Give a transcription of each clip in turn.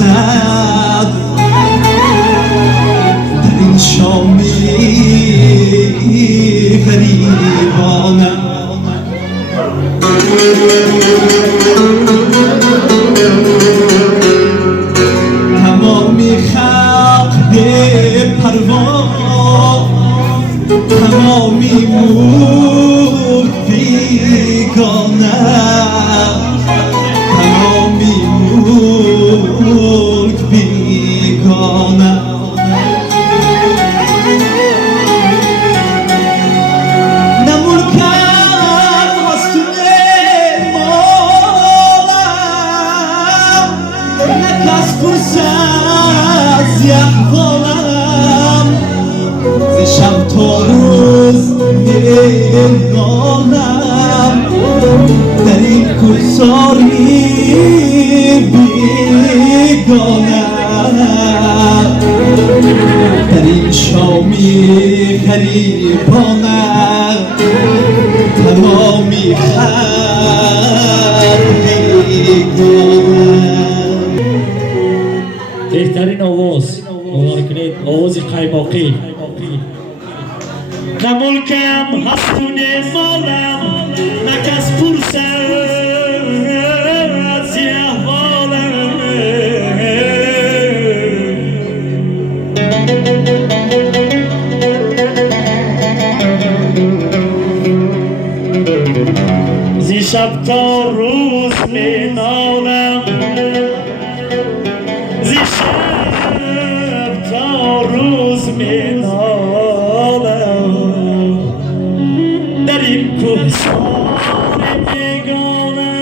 پرسد در این شامی غریبانه تمامی خلق به پروا تمامی مرد بیگانه تمامی ملک بیگانه نه ملکم هستونه مالم نه کس پرسد ز احوالم ز شب تا روز نالم در این کوهساری بیگانه در این شامی غریبانه تمامی خلق بیگانه. بهترین آواز باور کنید آواز قیماقی نه ملکم هستونه مالم نه کس پرسد ز احوالم ز شب تا روز می نالم ز شب تا روز می نالم در این کوهسار بیگانه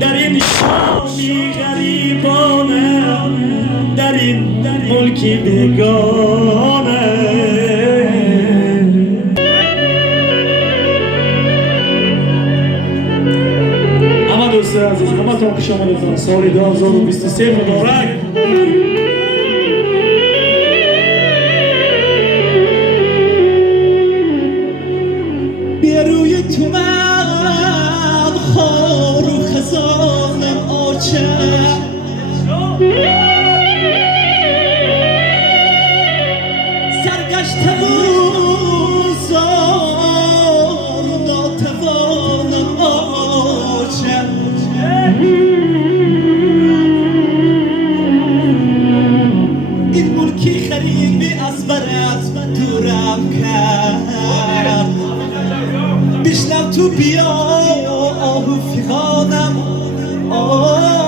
در این شامی غریبانه در این ملکی بیگانه. اما دوستان عزیز همه تا که شما لطفا سال 2023 مبارک. روی تو من خار و خزانم آچم سرگشته و زار و ناتوانم آچم این ملکی خریبی از برت دورم کرد بشنو تو بیا آهو فیغانم آچم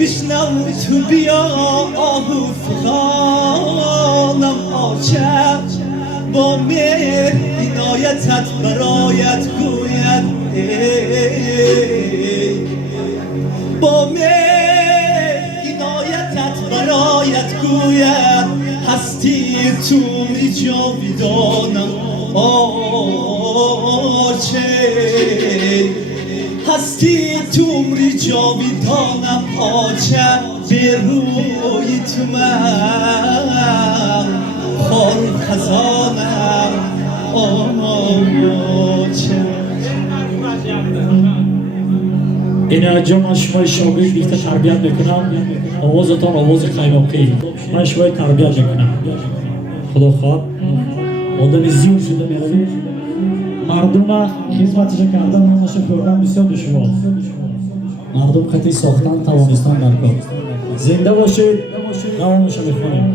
بشنو تو بیا آهو فیغانم آچم با مهر عنایتت برایت گوید با مهر عنایتت برایت گوید هستی تو می جاویدانم آچه هستی تو می جاویدانم آچه به روی تو من خار خزانم آچه. این انجام من شما شاگرد بیشتر تربیت میکنم آوازتان آواز قیماقی من شما تربیت میکنم خدا خواد مادن زیور شده میروید مردم خدمتش کردن من شکردن بسیار دشوار مردم خطی ساختن توانستان در کار زنده باشید نامش میخونیم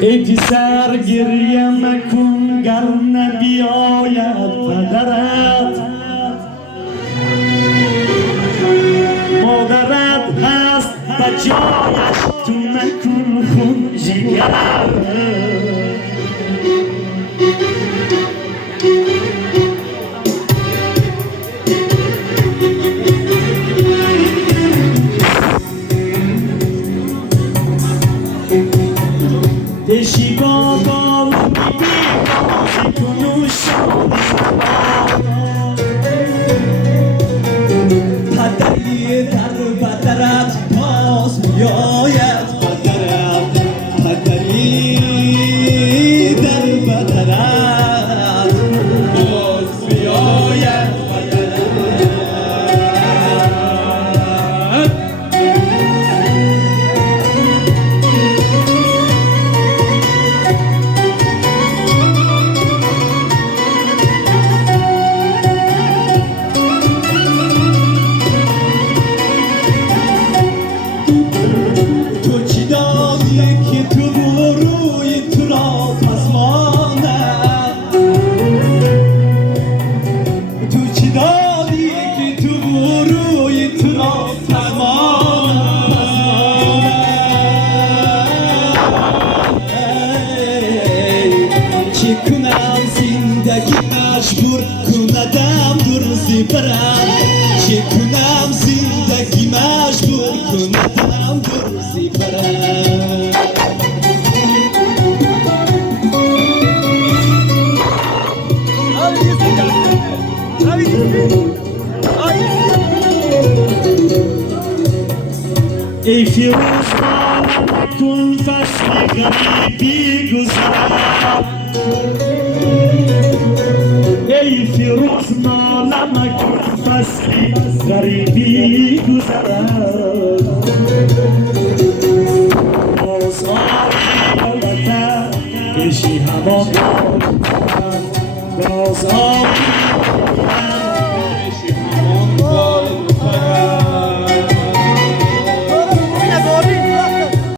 ای پسر گریه مکن گر نبیاید پدرت مادرت هست بجایش تو مکن خون جگرت دشی بابا بیبی کنو شادی پدری در بدرت باز بیاید پدرم پدری در بدرت باز بیاید پدرم چه کنم زندگی مجبور کندم درزی برم چه کنم زندگی مجبور کندم درزی برم ای فیروز کن فصل غریبی گذرد ای فیروز نالم کن فصل غریبی گذرد باز آبی بلده کشی هوا باز آبی